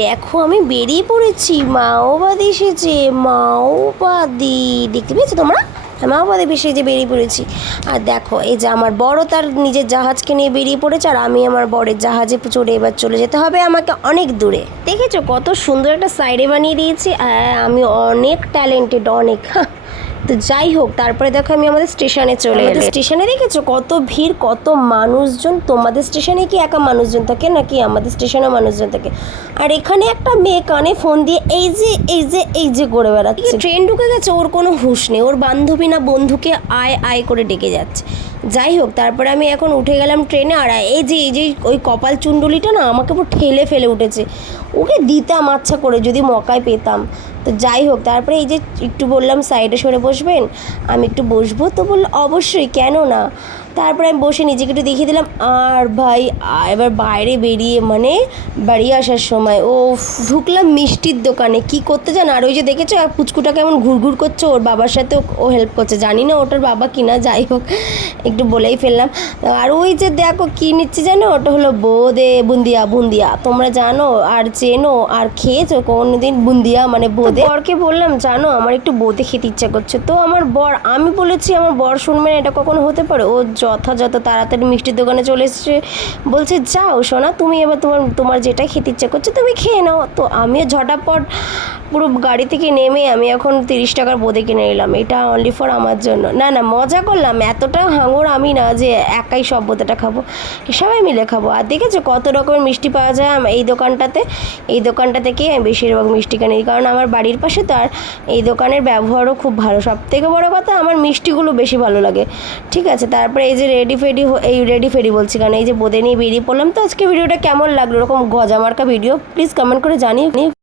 দেখো আমি বেরিয়ে পড়েছি, মাওবাদী এসেছে, মাওবাদী দেখতে পেয়েছো তোমরা? হ্যাঁ, মাওবাদী বেশি যে বেরিয়ে পড়েছি। আর দেখো এই যে আমার বড় তার নিজের জাহাজকে নিয়ে বেরিয়ে পড়েছে, আর আমি আমার বরের জাহাজে চড়ে এবার চলে যেতে হবে আমাকে অনেক দূরে। দেখেছো কত সুন্দর একটা সাইডে বানিয়ে দিয়েছি। আমি অনেক ট্যালেন্টেড, অনেক। তো যাই হোক, তারপরে দেখো আমি আমাদের স্টেশনে চলে এলাম। স্টেশনে দেখেছো কত ভিড়, কত মানুষজন। তোমাদের স্টেশনে কি একা মানুষজন থাকে নাকি আমাদের স্টেশনে মানুষজন থাকে? আর এখানে একটা মেয়ে কানে ফোন দিয়ে এই যে এই যে এই যে করে বেড়াচ্ছে। ট্রেন ঢুকে গেছে, ওর কোনো হুঁশ নেই, ওর বান্ধবী না বন্ধুকে আয় আয় করে ডেকে যাচ্ছে। যাই হোক, তারপরে আমি এখন উঠে গেলাম ট্রেনে। আর এই যে ওই কপাল চুণ্ডুলিটা না আমাকে পুরো ঠেলে ফেলে উঠেছে। ওকে দিতাম আচ্ছা করে যদি মকায় পেতাম। তো যাই হোক, তারপরে এই যে একটু বললাম সাইডে সরে বসবেন, আমি একটু বসবো, তো বললো অবশ্যই, কেন না। তারপরে আমি বসে নিজেকে একটু দেখিয়ে দিলাম। আর ভাই এবার বাইরে বেরিয়ে মানে বাড়ি আসার সময় ঢুকলাম মিষ্টির দোকানে। কি করতে জানো? আর ওই যে দেখেছো আর পুচকুটা কেমন ঘুরঘুর করছে, ওর বাবার সাথে ও হেল্প করছে, জানি না ওটার বাবা কিনা, যাই হোক একটু বলেই ফেললাম। আর ওই যে দেখো কী নিচ্ছে জানো, ওটা হলো বোঁদে, বুন্দিয়া। বুন্দিয়া তোমরা জানো আর চেনো আর খেয়েছো কোনোদিন বুন্দিয়া মানে বোঁদে? বরকে বললাম জানো আমার একটু বোঁদে খেতে ইচ্ছা করছে। তো আমার বর, আমি বলেছি আমার বর শুনবে না, এটা কখনো হতে পারে? ও যথাযথ তাড়াতাড়ি মিষ্টির দোকানে চলে এসেছে, বলছে যাও সোনা তুমি এবার তোমার যেটা খেতে ইচ্ছা করছে তুমি খেয়ে নাও। তো আমিও ঝটাপট পুরো গাড়ি থেকে নেমে আমি এখন 30 টাকার বোঁদে কিনে নিলাম। এটা অনলি ফর আমার জন্য। না না, মজা করলাম, এতটা হাঙর আমি না যে একাই সব বোঁদেটা খাবো, সবাই মিলে খাবো। আর দেখেছো কত রকমের মিষ্টি পাওয়া যায় এই দোকানটাতে। এই দোকানটা থেকে আমি বেশিরভাগ মিষ্টি কিনি, কারণ আমার বাড়ির পাশে তো। আর এই দোকানের ব্যবহারও খুব ভালো। সব থেকে বড়ো কথা আমার মিষ্টিগুলো বেশি ভালো লাগে। ঠিক আছে, তারপরে এই যে রেডি ফেডি বলছি কারণ এই যে বোঁদে নিয়ে বেরিয়ে পড়লাম। তো আজকে ভিডিওটা কেমন লাগলো? এরকম গজামার্কা ভিডিও প্লিজ কমেন্ট করে জানিয়ে